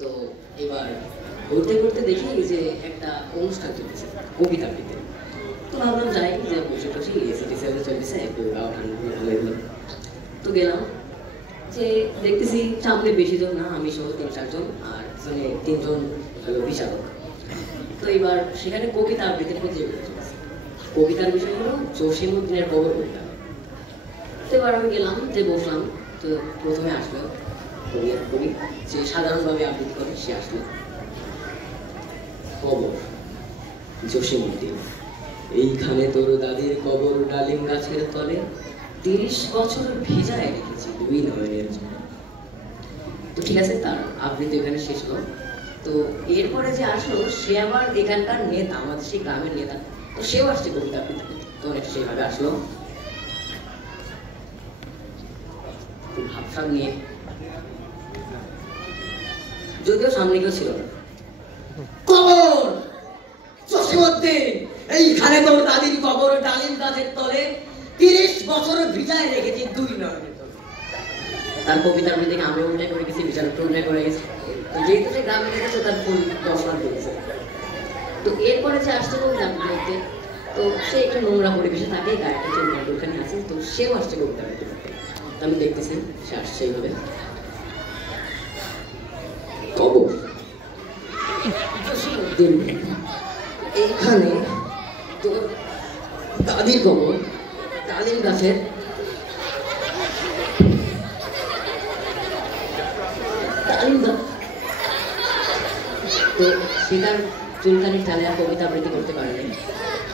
তো এবার ঘুরতে ঘুরতে দেখি যে একটা অনুষ্ঠান চলতেছে কবিতা আবৃত্তি। তো ভাবলাম যাই যে বসে বসে এসিটি সেভেন চলতেছে একটু গাও ঠান্ডা ভালো এগুলো। তো গেলাম যে দেখতেছি সামনে বেশি জন না, আমি সহ 3-4 জন, আর পিছনে 3 জন হলো বিচারক। তো এবার সেখানে কবিতা আবৃত্তির প্রতিযোগিতা চলছে। কবিতার বিষয় হলো জসীমউদ্দিনের কবর কবিতা। তো এবার আমি গেলাম যে বসলাম। তো প্রথমে আসলো কবি যে সাধারণভাবে আবৃত্তি করে, সে আসলো। কবর জসীমউদ্দিন, এইখানে তোর দাদির কবর ডালিম গাছের তলে, 30 বছর ভিজায় রেখেছি 2 নয়নের জন্য। তো ঠিক আছে, তার আবৃত্তি এখানে শেষ হলো। তো এরপরে যে আসলো সে আবার এখানকার নেতা, আমাদের সেই গ্রামের নেতা। তো সেও আসছে কবিতা আবৃত্তি। তো অনেকটা সেইভাবে আসলো ভাবসাব নিয়ে, যদিও সামনে কেউ ছিল না। কবর জসীমউদ্দিন, এইখানে তোর দাদির কবর ডালিম গাছের তলে, 30 বছর ভিজায় রেখেছি 2 নয়নের জন্য। তার কবিতার মধ্যে দেখে আমি উল্টাই করে গেছি, বিচারক উল্টাই করে গেছি। তো যেহেতু সে গ্রামে গেছে তার ফুল 10 লাখ দিয়েছে। তো এরপরে যে আসছে কবিতা আবৃত্তি, তো সে একটু নোংরা পরিবেশে থাকে, গায়েটা চুল ওখানে আছে। তো সেও আসছে কবিতা আবৃত্তি করতে। তো আমি দেখতেছি সে আসছে এইভাবে। কবর জসীমউদ্দিন, এইখানে তোর দাদির কবর ডালিম গাছের ডালিম গাছ। তো সেটার চুলকানির ঠালে আর কবিতা আবৃত্তি করতে পারেনি।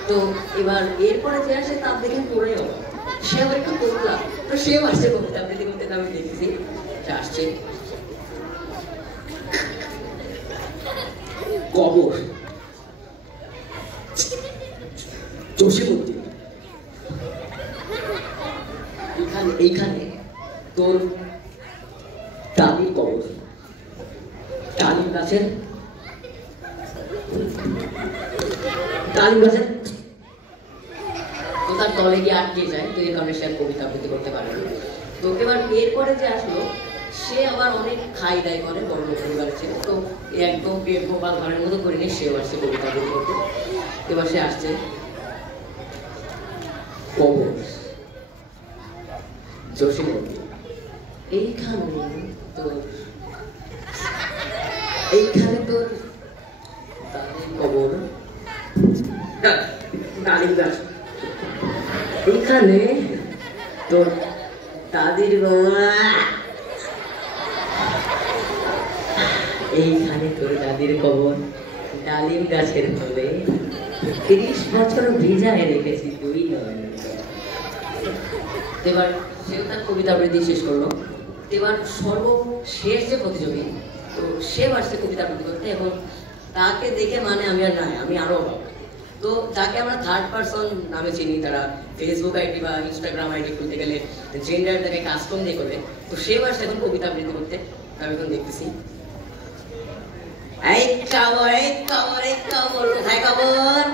তো এবার এরপরে যে আসে তার দেখে পড়ে গেল, সে আবার একটু করলাম। তো সেও আসছে কবিতা আবৃত্তি করতে। আমি দেখেছি সে আসছে। কবর জসীমউদ্দিন, এইখানে তোর দাদির কবর ডালিম গাছের তো তার তলে গিয়ে আটকে যায়। তো এই কারণে সে আর কবিতা আবৃত্তি করতে পারে না। তো এবার এরপরে যে আসলো সে আবার অনেক খাই দায় করে, বড় পরিবারের ছিল। তো একদম পেট বা ঘরের মতো করে নিয়ে সেও আসছে কবিতা আবৃত্তি করতে। এবার সে আসছে কবর জসীমউদ্দিন, এইখানে তোর দাদির কবর ডালিম গাছ, এইখানে তোর দাদির এইখানে তোর দাদির কবর ডালিম গাছের তলে, 30 বছর ভিজায় রেখেছি 2 নয়নের জন্য। এবার সেও তার কবিতা আবৃত্তি শেষ করলো। এবার সর্বশেষ যে প্রতিযোগী, তো সে আসছে কবিতা আবৃত্তি করতে। এবং তাকে দেখে মানে আমি আর নাই, আমি আরো অবাক। তো যাকে আমরা থার্ড পারসন নামে চিনি, তারা ফেসবুক আইডি বা ইনস্টাগ্রাম আইডি খুলতে গেলে জেন্ডার তাকে কাস্টম দিয়ে করবে। তো সেও আসছে এখন কবিতা আবৃত্তি করতে। আমি এখন দেখতেছি এই কবর, এই কবর, এই কবর, কোথায় কবর?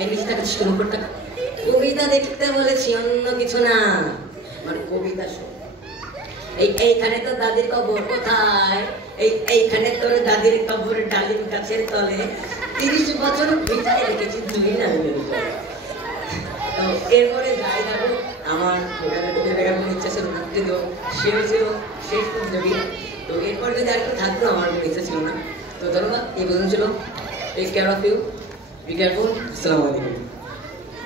এই নিচে টাকা শুরু করতে কবিতা দেখতে বলেছি, অন্য কিছু না, মানে কবিতা শোন। এইখানে তো দাদির কবর, কোথায়? এইখানে তোর দাদির কবর ডালিম গাছের তলে, 30 বছর ভিজায় রেখেছি 2 নয়নের জন্য। তো এরপরে যাই যাবো, আমার কবিতা দেখার কোনো ইচ্ছা ছিল না, কিন্তু সেও ছিল শেষ প্রতিযোগী। তো এরপর যদি আরেকটু থাকতো আমার কোনো ইচ্ছা ছিল না। তো ধন্যবাদ, এই পর্যন্ত ছিল। Take care of you, be careful, আসসালামু আলাইকুম।